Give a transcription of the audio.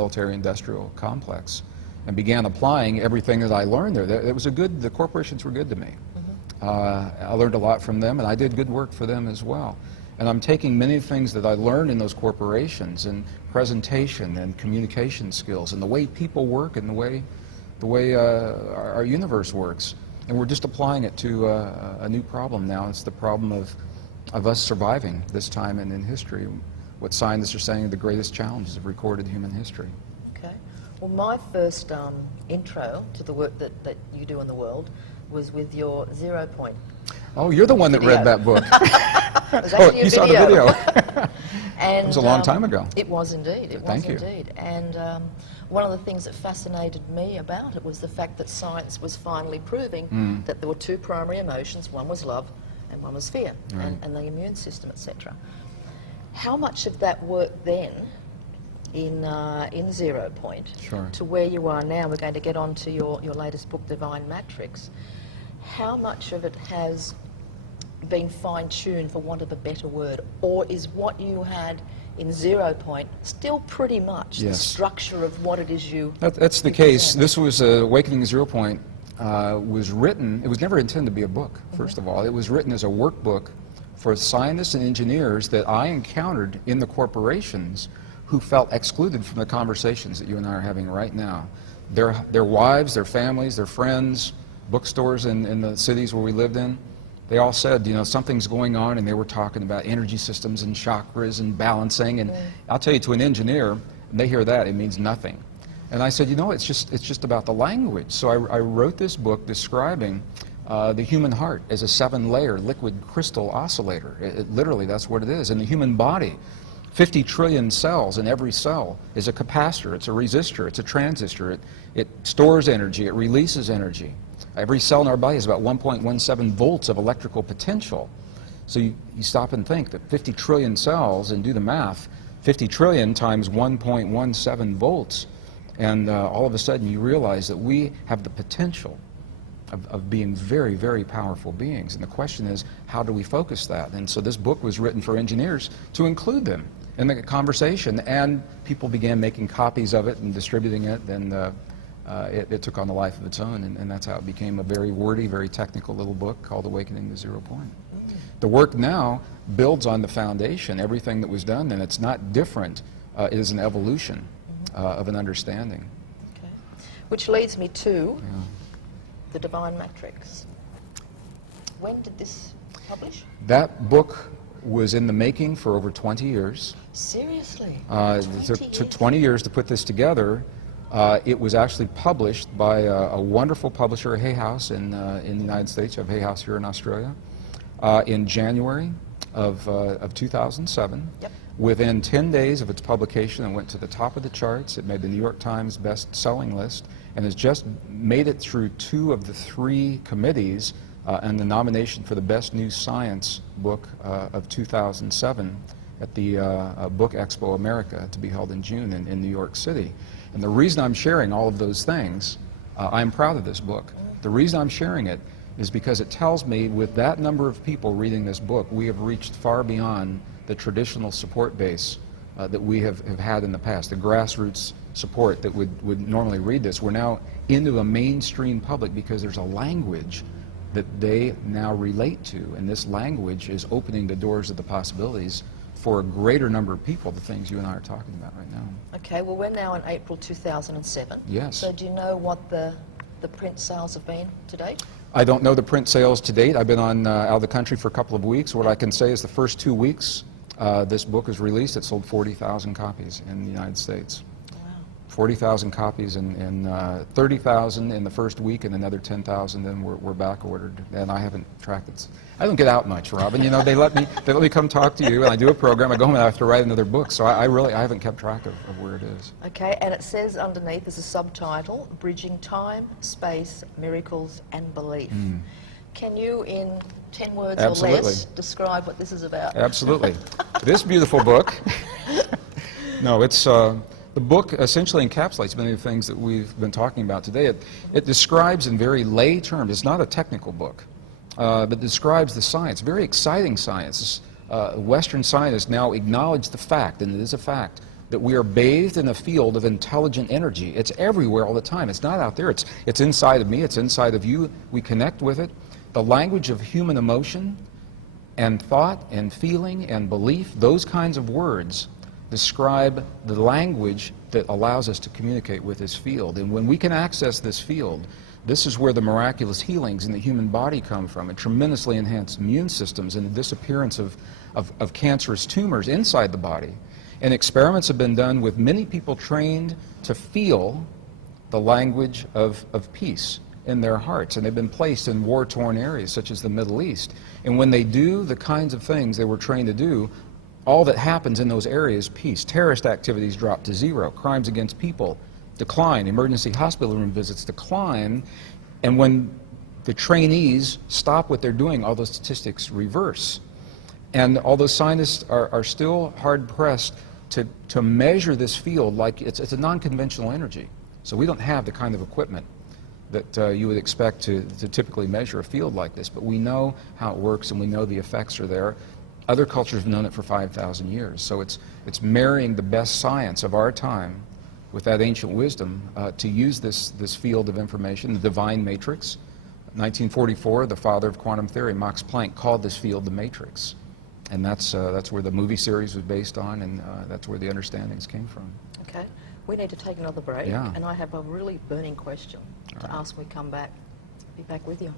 military-industrial complex and began applying everything that I learned there. It was the corporations were good to me. I learned a lot from them, and I did good work for them as well. And I'm taking many things that I learned in those corporations, and presentation and communication skills, and the way people work, and the way our universe works, and we're just applying it to a new problem now. It's the problem of us surviving this time and in history. What scientists are saying are the greatest challenges of recorded human history. Okay. Well, my first intro to the work that you do in the world was with your 0 point. Oh, you're the one that read that book. It was actually you saw the video. And, it was a long time ago. It was indeed. It Thank was you. indeed. And one of the things that fascinated me about it was the fact that science was finally proving that there were two primary emotions. One was love and one was fear, Right. and the immune system, etc. How much of that work then in 0 point Sure. to where you are now, we're going to get on to your latest book, Divine Matrix, how much of it has been fine-tuned, for want of a better word, or is what you had in 0 point still pretty much the structure of what it is you... That's the case. This was Awakening 0 Point was written, it was never intended to be a book, first of all. It was written as a workbook for scientists and engineers that I encountered in the corporations who felt excluded from the conversations that you and I are having right now. Their wives, their families, their friends, bookstores in the cities where we lived in, they all said, you know, something's going on, and they were talking about energy systems and chakras and balancing, and I'll tell you, to an engineer, and they hear that, it means nothing. And I said, you know, it's just about the language. So I wrote this book describing the human heart as a 7-layer liquid crystal oscillator. Literally, that's what it is. And the human body, 50 trillion cells, and every cell is a capacitor, it's a resistor, it's a transistor. It stores energy, it releases energy. Every cell in our body has about 1.17 volts of electrical potential. So you stop and think that 50 trillion cells, and do the math, 50 trillion times 1.17 volts, and all of a sudden you realize that we have the potential of being very, very powerful beings. And the question is, how do we focus that? And so this book was written for engineers to include them in the conversation, and people began making copies of it and distributing it, and it took on a life of its own, and that's how it became a very wordy, very technical little book called Awakening to 0 Point. The work now builds on the foundation, everything that was done, and it's not different. It is an evolution of an understanding. Okay. Which leads me to the Divine Matrix. When did this publish? That book was in the making for over 20 years. Seriously? It took 20 years to put this together. It was actually published by a wonderful publisher, Hay House, in the United States. You have Hay House here in Australia. In January of 2007. Yep. Within 10 days of its publication, it went to the top of the charts. It made the New York Times best-selling list, and has just made it through 2 of the 3 committees and the nomination for the Best New Science book of 2007 at the Book Expo America, to be held in June in New York City. And the reason I'm sharing all of those things, I'm proud of this book. The reason I'm sharing it is because it tells me, with that number of people reading this book, we have reached far beyond the traditional support base that we have had in the past, the grassroots support that would normally read this. We're now into a mainstream public because there's a language that they now relate to, and this language is opening the doors of the possibilities for a greater number of people, the things you and I are talking about right now. Okay, well, we're now in April 2007. Yes. So do you know what the print sales have been to date? I don't know the print sales to date. I've been out of the country for a couple of weeks. What I can say is the first 2 weeks this book is released, it sold 40,000 copies in the United States. Wow. 40,000 copies, and 30,000 in the first week, and another 10,000 then were back ordered. And I haven't tracked it. I don't get out much, Robyn. You know, they let me come talk to you, and I do a program. I go home and I have to write another book. So I haven't kept track of where it is. Okay, and it says underneath as a subtitle, Bridging Time, Space, Miracles and Belief. Can you, in 10 words or less, describe what this is about? Absolutely. This beautiful book, no, it's, the book essentially encapsulates many of the things that we've been talking about today. It describes in very lay terms, it's not a technical book, but describes the science, very exciting science. Western scientists now acknowledge the fact, and it is a fact, that we are bathed in a field of intelligent energy. It's everywhere all the time. It's not out there. It's inside of me. It's inside of you. We connect with it. The language of human emotion and thought and feeling and belief, those kinds of words describe the language that allows us to communicate with this field. And when we can access this field, this is where the miraculous healings in the human body come from, and tremendously enhanced immune systems and the disappearance of cancerous tumors inside the body. And experiments have been done with many people trained to feel the language of peace in their hearts, and they've been placed in war-torn areas such as the Middle East. And when they do the kinds of things they were trained to do, all that happens in those areas is peace. Terrorist activities drop to zero. Crimes against people decline. Emergency hospital room visits decline. And when the trainees stop what they're doing, all those statistics reverse. And although scientists are still hard-pressed to measure this field like it's a non-conventional energy. So we don't have the kind of equipment that you would expect to typically measure a field like this. But we know how it works, and we know the effects are there. Other cultures have known it for 5,000 years. So it's marrying the best science of our time with that ancient wisdom to use this field of information, the divine matrix. 1944, the father of quantum theory, Max Planck, called this field the matrix. And that's where the movie series was based on, and that's where the understandings came from. Okay, we need to take another break, Yeah. and I have a really burning question to ask when we come back. Be back with you.